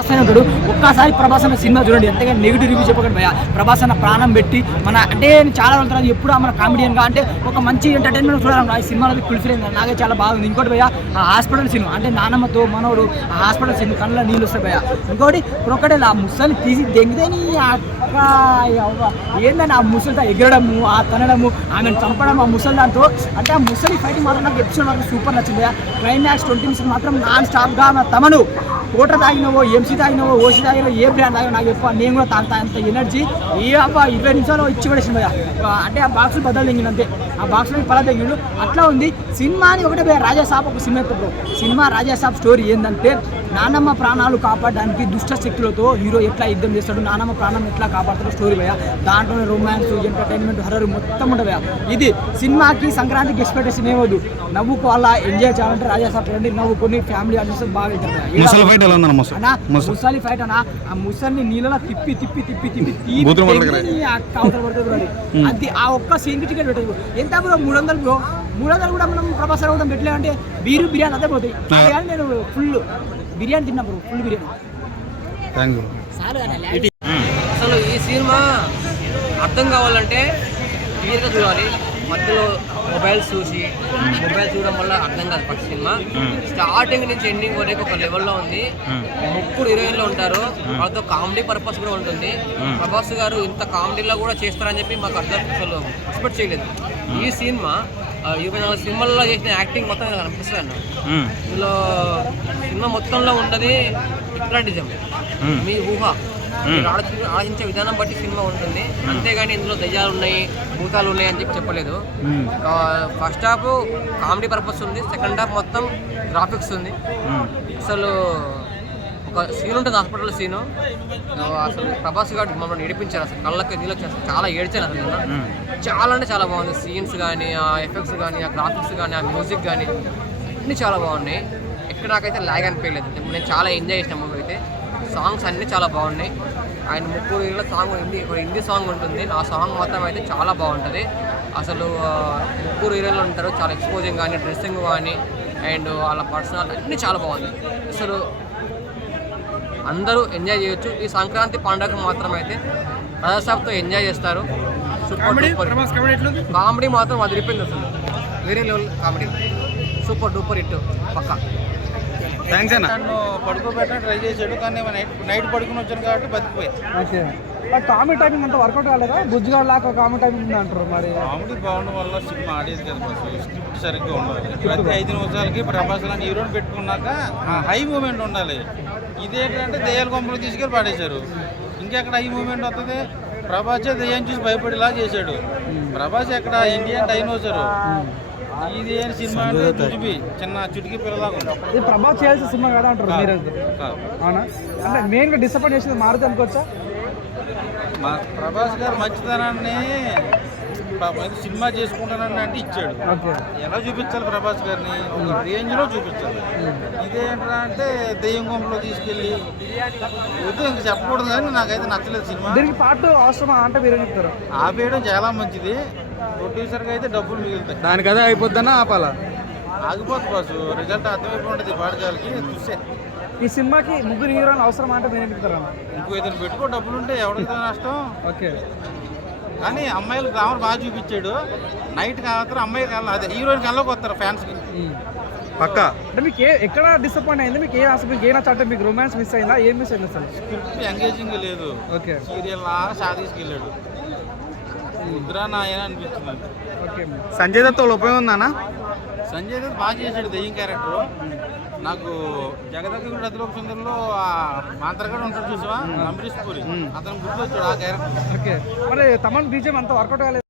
ఉంటాడు. ఒక్కసారి ప్రభాస్ అన్న సినిమా చూడండి, ఎంతగా నెగిటివ్ రివ్యూ చెప్పకండి భయ. ప్రభాస్ అన్న ప్రాణం పెట్టి మన అంటే చాలా రోజుల తర్వాత ఎప్పుడు మన కామెడియన్గా అంటే ఒక మంచి ఎంటర్టైన్మెంట్ చూడాలి. ఈ సినిమాలో ఫుల్ఫిల్ అయింది, నాకే చాలా బాగుంది. ఇంకోటి భయ ఆ హాస్పిటల్ సినిమా అంటే నానమ్మతో మనోడు ఆ హాస్పిటల్ సినిమా కళ్ళ నీళ్ళు వస్తాయి భయ. ఇంకోటి క్రొకడైల్ ఆ ముసలి తీసి దెంగితేని ఏందని ఆ ముసలితో ఎగరడము, ఆ తనడము, ఆమెను చంపడం, ఆ ముసలి దాంతో అంటే ఆ ముసలి ఫైటింగ్ మాత్రం నాకు ఎపిసోడ్ మాత్రం సూపర్ నచ్చింది భయ. క్లైమాక్స్ 20 నిమిషాలు మాత్రం నాన్ స్టాప్గా తమను కోట తాగినవో, ఎంసీ తాగినవో, ఓసీ తాగినవో, ఏ బ్రాండ్ తాగినా నాకు చెప్ప నేను కూడా తాగుతా అంత ఎనర్జీ ఏ అబ్బా 20 నిమిషాలు ఇచ్చి పడేసింది భయ. అంటే ఆ బాక్సులు బద్దలు తెంగిండు అంతే, ఆ బాక్స్లో పలా తెంగిండు అట్లా ఉంది సినిమా అని. ఒకటే భయ రాజాసాబ్ ఒక సినిమా ఎప్పుడు సినిమా రాజాసాబ్ స్టోరీ ఏంటంటే నానమ్మ ప్రాణాలు కాపాడడానికి దుష్ట శక్తులతో హీరో ఎట్లా యుద్ధం చేస్తాడు, నానమ్మ ప్రాణం ఎట్లా కాపాడుతాడో స్టోరీ భయ. దాంట్లోనే రొమాన్స్, ఎంటర్టైన్మెంట్, హర్రర్ మొత్తం ఉంటుంది భయ. ఇది సినిమాకి సంక్రాంతికి ఎక్స్పెక్టేషన్ ఏమవుదు, నవ్వుకోవాలా, ఎంజాయ్ చేయాలంటే రాజాసాబ్ రండి, నవ్వుకొని ఫ్యామిలీ ఆడియన్స్ బాగా వెళ్తారు. ముసలి ఫైట్ అన్న, ఆ ముసలిని నీళ్ళలో తిప్పి తిప్పి తిప్పి తిప్పి అవతల పడుతుంది. అది ఆ ఒక్క సీన్కి టికెట్ పెట్టదు. ఎంత బ్రో 300 బ్రో, 300 కూడా మనం ప్రభాస్ కూడా పెట్టలేమంటే బిర్యానీ అదే పోతాయి. కానీ నేను ఫుల్ బిర్యానీ తిన్నా బ్రో, ఫుల్ బిర్యానీ. అసలు ఈ సినిమా అర్థం కావాలంటే క్లియర్గా చూడాలి. మధ్యలో మొబైల్ చూడడం వల్ల అర్థం కాదు. ఫస్ట్ సినిమా స్టార్టింగ్ నుంచి ఎండింగ్ వరకు ఒక లెవెల్లో ఉంది. ముగ్గురు హీరోయిన్లు ఉంటారు, వాళ్ళతో కామెడీ పర్పస్ కూడా ఉంటుంది. ప్రభాస్ గారు ఇంత కామెడీలో కూడా చేస్తారని చెప్పి మాకు అసలు ఎక్స్పెక్ట్ చేయలేదు. ఈ సినిమా 24 సినిమాల్లో చేసిన యాక్టింగ్ మొత్తం నాకు అనిపిస్తుంది అన్న. ఇందులో సినిమా మొత్తంలో ఉన్నది హిప్నాటిజం, మీ ఊహ ఆలోచించే విధానం బట్టి సినిమా ఉంటుంది. అంతేగాని ఇందులో దయ్యాలు ఉన్నాయి, భూతాలు ఉన్నాయి అని చెప్పి చెప్పలేదు. ఫస్ట్ హాఫ్ కామెడీ పర్పస్ ఉంది, సెకండ్ హాఫ్ మొత్తం గ్రాఫిక్స్ ఉంది. అసలు ఒక సీన్ ఉంటుంది హాస్పిటల్ సీను, అసలు ప్రభాస్ గారు మమ్మల్ని ఏడిపించారు. అసలు కళ్ళకి నీళ్ళకి చాలా ఏడ్చాను అసలు. చాలా అంటే చాలా బాగుంది. సీన్స్ కానీ, ఆ ఎఫెక్ట్స్ కానీ, ఆ గ్రాఫిక్స్ కానీ, ఆ మ్యూజిక్ కానీ అన్నీ చాలా బాగున్నాయి. ఎక్కడ నాకైతే లాగ్ అనిపించలేదు. నేను చాలా ఎంజాయ్ చేసిన మూవీ అయితే. సాంగ్స్ అన్నీ చాలా బాగున్నాయి. ఆయన ముగ్గురు సాంగ్ హిందీ సాంగ్ ఉంటుంది, ఆ సాంగ్ మాత్రం అయితే చాలా బాగుంటుంది. అసలు ముగ్గురు హీరోలు ఉంటారు, చాలా ఎక్స్పోజింగ్ కానీ, డ్రెస్సింగ్ కానీ, అండ్ వాళ్ళ పర్సనల్ అన్నీ చాలా బాగుంది. అసలు అందరూ ఎంజాయ్ చేయొచ్చు. ఈ సంక్రాంతి పండుగ మాత్రం అయితే రాజాసాబ్తో ఎంజాయ్ చేస్తారు. కామెడీ మాత్రం అదిరిపోయింది, అసలు వేరే level comedy, super duper hit పక్కా. థ్యాంక్స్ అన్న. నన్ను పడుకోబెట్టడం ట్రై చేసాడు, కానీ నైట్ పడుకుని వచ్చాను కాబట్టి బతికిపోయి. కామెడీ టైమింగ్ అంతా వర్కౌట్ కాలేదా? బుజ్జిగాడు లాగా కామెడీ టైమింగ్ ఉంది అంటారు. మరి కామెడీ బాగుండడం వల్ల సినిమా ఆడేది కదా. స్క్రిప్ట్ సరిగ్గా ఉండాలి. ప్రతి 5 నిమిషాలకి ప్రభాస్ లాంటి హీరోని పెట్టుకున్నాక హై మూమెంట్ ఉండాలి. ఇదేంటంటే దెయ్యాల కొంపలు తీసుకెళ్ళి పాడేశారు. ఇంకెక్కడ హై మూమెంట్ వస్తుంది? ప్రభాసే దెయ్యాన్ని చూసి భయపడేలా చేశాడు. ప్రభాస్ ఎక్కడ ఇండియన్ డైనోసారు. ఇది ఏం సినిమా అంటే తుజుబి చిన్న చుటికి పిల్లలాగా ఉంది. ఇది ప్రభాస్ చేయాల్సిన సినిమా కదా అంటారు మీరు? అవునా? అంటే మెయిన్గా డిసప్పాయింట్ చేసేది మారుతి అనుకోవచ్చా? మా ప్రభాస్ గారు మంచితనాన్ని సినిమా చేసుకుంటానని అంటే ఇచ్చాడు. ఎలా చూపించాలి ప్రభాస్ గారిని? ఒక రేంజ్లో చూపించాలి. ఇదేంటంటే అంటే దెయ్యం గుంపులో తీసుకెళ్ళి వద్దు ఇంక చెప్పకూడదు, కానీ నాకైతే నచ్చలేదు సినిమా. దీనికి పార్ట్ అవసరమా అంటే మీరు చెప్తారు? ఆపేయడం చాలా మంచిది. ప్రొడ్యూసర్గా అయితే డబ్బులు మిగులుతాయి. దానికి అదే అయిపోద్దన్నా ఆపాలా? ఆగిపోతుంది బాసు, రిజల్ట్ అర్థమైపోయి ఉంటుంది పాడకాలకి చూసే. ఈ సినిమాకి ముగ్గురు హీరోలు అవసరం అంటే మీరు చెప్తారా? ఇంకో ఇతను పెట్టుకో, డబ్బులు ఉంటే ఎవరితో నష్టం. ఓకే, కానీ అమ్మాయిలు గ్లామర్ బాగా చూపించాడు. నైట్ కావాలి అమ్మాయి కావాలి, అదే హీరోయిన్ కల్లోకి వస్తారు ఫ్యాన్స్కి పక్కా. అంటే మీకు ఎక్కడ డిసప్పాయింట్ అయింది? మీకు మీకు ఏ నచ్చంటే మీకు రొమాన్స్ మిస్ అయిందా? ఏం మిస్ అయింది అసలు? స్క్రిప్ట్ ఎంగేజింగ్ లేదు. ఓకే, సీరియల్ లాగా సాధించుకెళ్ళాడు. ముద్రా నాయన అనిపించింది. ఓకే. సంజయ్ దత్ ఉపయోగం ఉందా? సంజయ్ దత్ బాగా చేశాడు దెయ్యం క్యారెక్టర్. నాకు జగదగ్గుడు అతిలోక సుందరిలో మాంత్రగాడు ఉంటాడు చూసావా, అమరీష్ పూరి, అతను గుర్తొచ్చాడు ఆ క్యారెక్టర్. ఓకే, మరి తమన్ బీజం అంత వర్కౌట్ కాలేదు.